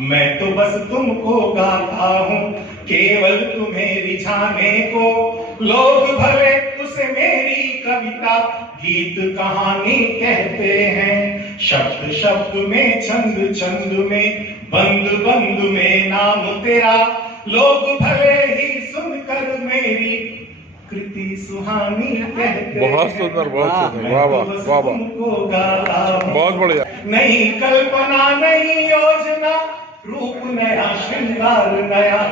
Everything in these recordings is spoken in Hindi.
मैं तो बस तुमको गाता हूँ केवल तुम्हें रिझाने को। लोग भले उसे मेरी कविता गीत कहानी कहते हैं। शब्द शब्द में छंद छंद में बंद बंद में नाम तेरा। लोग भले ही सुनकर मेरी कृति सुहानी कहते हैं। बहुत सुंदर, बहुत सुंदर, वाह वाह वाह वाह, बहुत बढ़िया। नई कल्पना नई योजना, रूप नया श्रृंगार नया,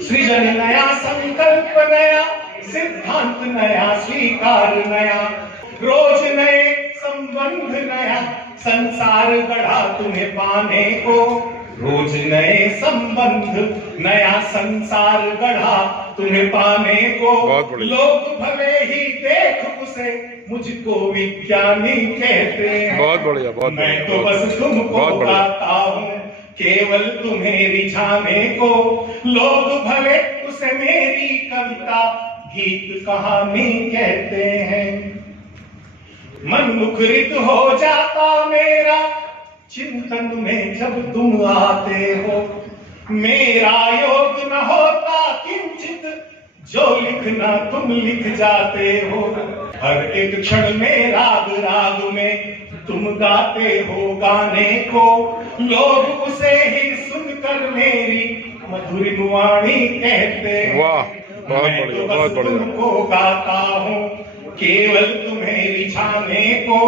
सृजन नया संकल्प नया, सिद्धांत नया स्वीकार नया। रोज नए संबंध नया, संसार गढ़ा तुम्हें पाने को। रोज नए संबंध नया, संसार गढ़ा तुम्हें पाने को। लोग भले ही देख उसे मुझको विज्ञानी कहते हैं। बहुत बढ़िया, बहुत मैं तो बस तुमको गाता हूँ केवल तुम्हें रिझाने को। लोग भले उसे मेरी कविता गीत कहानी कहते हैं। मन मुखरित हो जाता मेरा चिंतन में जब तुम आते हो। मेरा योग न होता किंचित, जो लिखना तुम लिख जाते हो। हर एक क्षण में राग राग में तुम गाते हो गाने को। लोग उसे ही सुनकर मेरी मधुर वाणी कहते हैं। वाह, बहुत बढ़िया, बहुत बढ़िया। तुमको गाता हूँ केवल तुम्हें रिझाने को।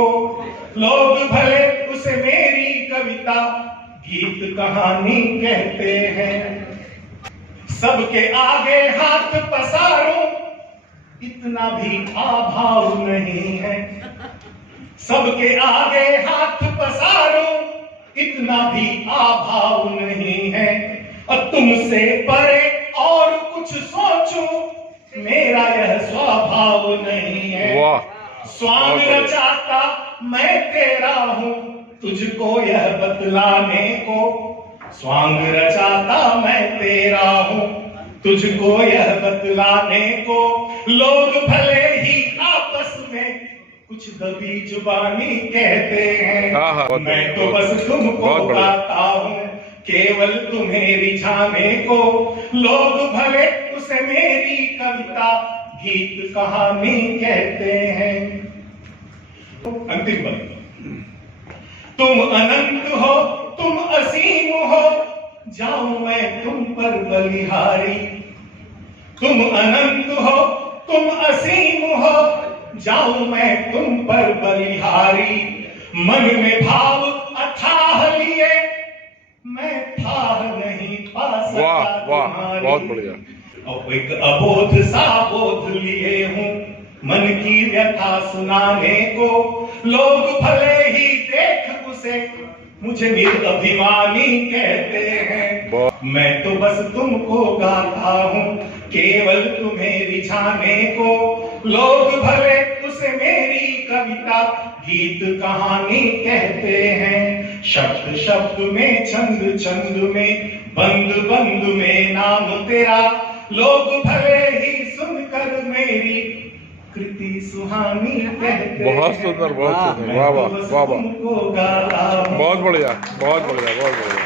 लोग भले उसे मेरी कविता गीत कहानी कहते हैं। सबके आगे हाथ पसारूं इतना भी अभाव नहीं है। सबके आगे हाथ पसारूं इतना भी अभाव नहीं है। और तुमसे परे और कुछ सोचूं मेरा यह स्वभाव नहीं है। स्वांग रचाता मैं तेरा हूँ तुझको यह बतलाने को। स्वांग रचाता मैं तेरा हूँ तुझको यह बतलाने को। लोग भले ही आपस में कुछ दबी जुबानी कहते हैं। मैं तो बस तुमको गाता हूँ केवल तुम्हें रिझाने को। लोग भले उसे मेरी कविता गीत कहानी कहते हैं। अंतिम बात, तुम अनंत हो तुम असीम हो, जाऊं मैं तुम पर बलिहारी। तुम अनंत हो तुम असीम हो, जाऊं मैं तुम पर बलिहारी। मन में भाव अथाह लिए मैं ठाह नहीं पा सका। वाह वाह, बहुत बढ़िया। अब एक अबोध सा बोध लिए हूँ मन की व्यथा सुनाने को। लोग भले ही देख उसे मुझे निर्अभिमानी कहते हैं। मैं तो बस तुमको गाता हूँ केवल तुम्हें रिझाने को। लोग भले उसे मेरी कविता गीत कहानी कहते हैं। शब्द शब्द में छंद छंद में बंद बंद में नाम तेरा। लोग भले ही सुनकर मेरी कृति सुहानी कहते हैं। बहुत सुंदर, बहुत सुंदर, वाह वाह वाह वाह, बहुत बढ़िया, बहुत बढ़िया, बहुत बढ़िया।